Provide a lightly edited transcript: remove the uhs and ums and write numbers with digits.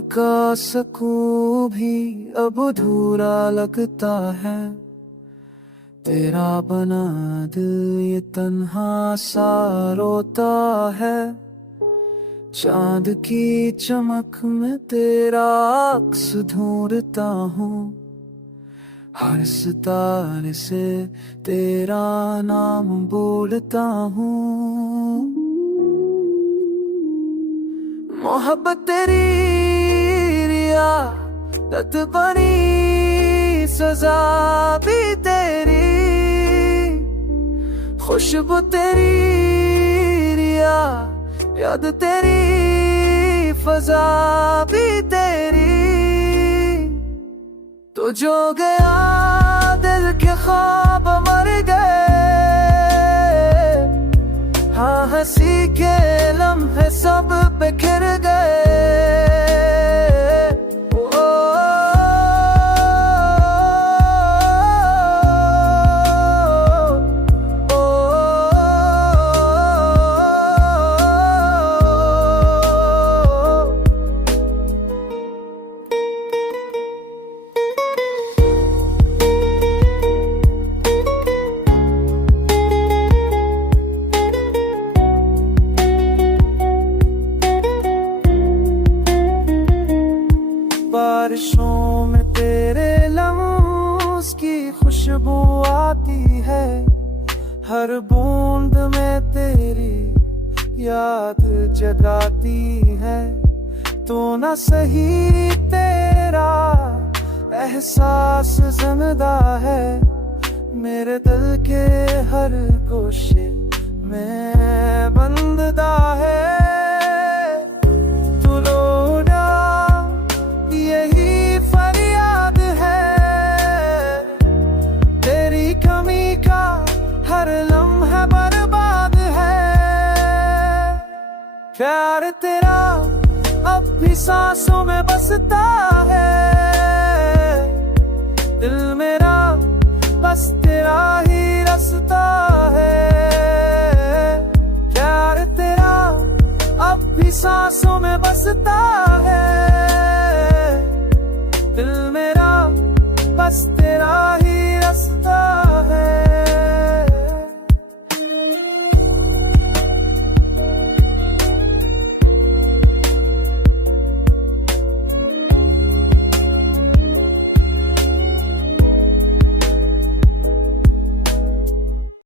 का सकून भी अब अधूरा लगता है। तेरा बना दिल ये तन्हा सा रोता है। चांद की चमक में तेरा अक्स ढूंढता हूँ। हर सितारे से तेरा नाम बोलता हूँ। मोहब्बत तेरी रियादत बनी, सजा भी तेरी। खुशबू तेरी याद तेरी, फजा भी तेरी। तो जो गया दिल के ख्वाब मर गए। हाँ हंसी के लम्हे सब बिखर गए। बारिशों में तेरे लम्हों की खुशबू आती है। हर बूंद में तेरी याद जगाती है। तो न सही तेरा एहसास जिंदा है। मेरे दिल के हर गोशे में बंददा है। प्यार तेरा अब भी सांसों में बसता है। दिल मेरा बस तेरा ही रास्ता है। प्यार तेरा अब भी सांसों में बसता है। दिल मेरा बस तेरा ही रास्ता है।